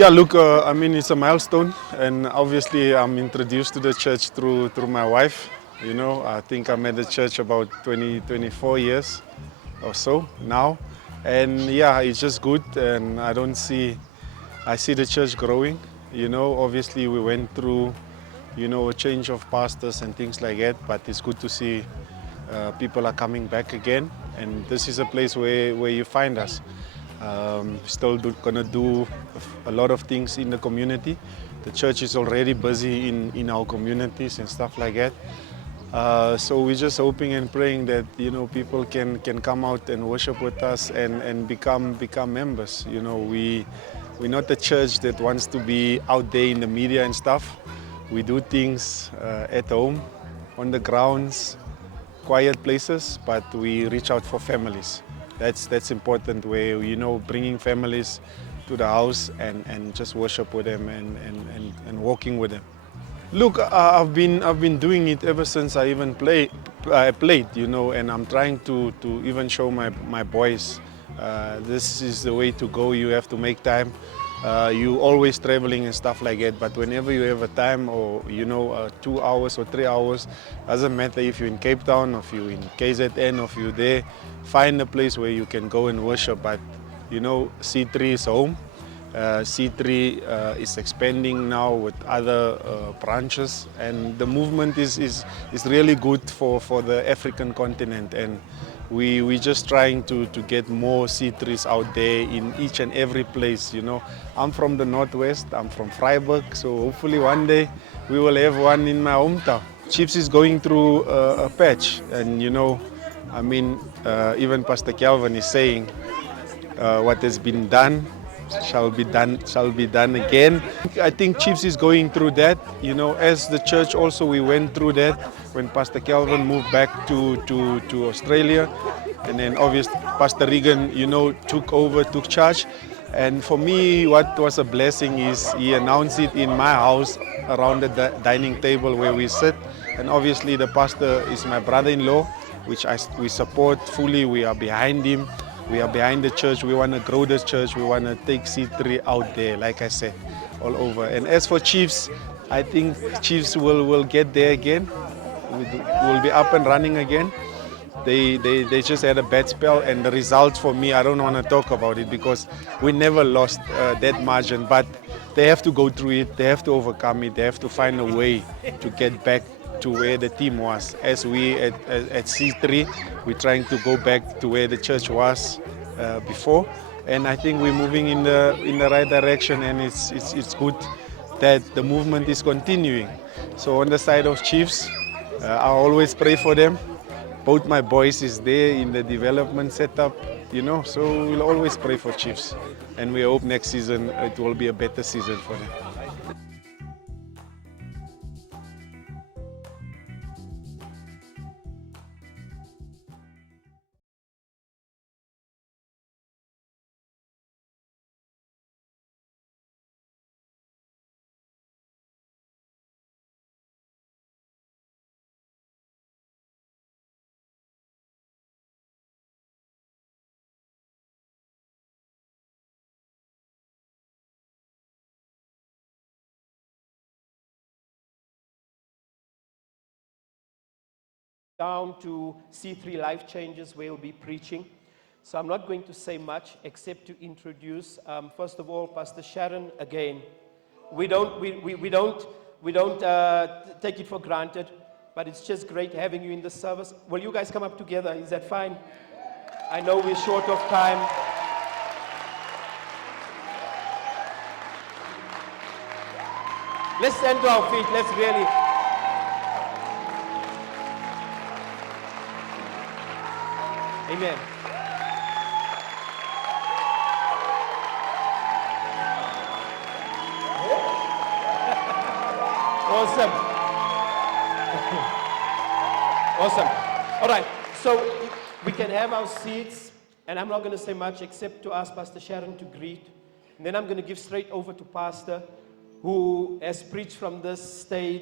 Yeah, look, I mean, it's a milestone, and obviously I'm introduced to the church through my wife. You know, I think I'm at the church about 24 years or so now. And yeah, it's just good, and I see the church growing. You know, obviously we went through, a change of pastors and things like that, but it's good to see people are coming back again, and this is a place where you find us. Still gonna do a lot of things in the community. The church is already busy in our communities and stuff like that. So we're just hoping and praying that people can come out and worship with us and become members. We're not a church that wants to be out there in the media and stuff. We do things at home, on the grounds, quiet places, but we reach out for families. That's important, where bringing families to the house and just worship with them and walking with them. Look, I've been doing it ever since I even played, and I'm trying to even show my boys this is the way to go. You have to make time. You always traveling and stuff like that, but whenever you have a time, or 2 hours or 3 hours, doesn't matter if you're in Cape Town, or if you're in KZN, or if you're there, find a place where you can go and worship. But C3 is home. C3 is expanding now with other branches, and the movement is really good for the African continent, and we're just trying to get more C3s out there in each and every place. I'm from the Northwest, I'm from Vryburg, so hopefully one day we will have one in my hometown. Chiefs is going through a patch, and even Pastor Calvin is saying what has been done shall be done again. I think Chiefs is going through that. As the church also, we went through that when Pastor Calvin moved back to Australia, and then obviously Pastor Regan took charge. And for me, what was a blessing is he announced it in my house around the dining table where we sit. And obviously the pastor is my brother-in-law, which we support fully. We are behind him. We are behind the church. We want to grow the church. We want to take C3 out there, like I said, all over. And as for Chiefs, I think Chiefs will get there again. Will be up and running again. They just had a bad spell, and the results for me, I don't want to talk about it because we never lost that margin. But they have to go through it. They have to overcome it. They have to find a way to get back to where the team was. As we at C3, we're trying to go back to where the church was before, and I think we're moving in the right direction, and it's good that the movement is continuing. So on the side of Chiefs, I always pray for them. Both my boys is there in the development setup, so we'll always pray for Chiefs, and we hope next season it will be a better season for them. Down to C3 Life Changes, where we'll be preaching. So I'm not going to say much except to introduce, first of all, Pastor Sharon again. We don't take it for granted, but it's just great having you in the service. Will you guys come up together? Is that fine? I know we're short of time. Let's stand to our feet. Let's really. Amen. Awesome. Awesome. All right. So we can have our seats, and I'm not going to say much except to ask Pastor Sharon to greet. And then I'm going to give straight over to Pastor, who has preached from this stage.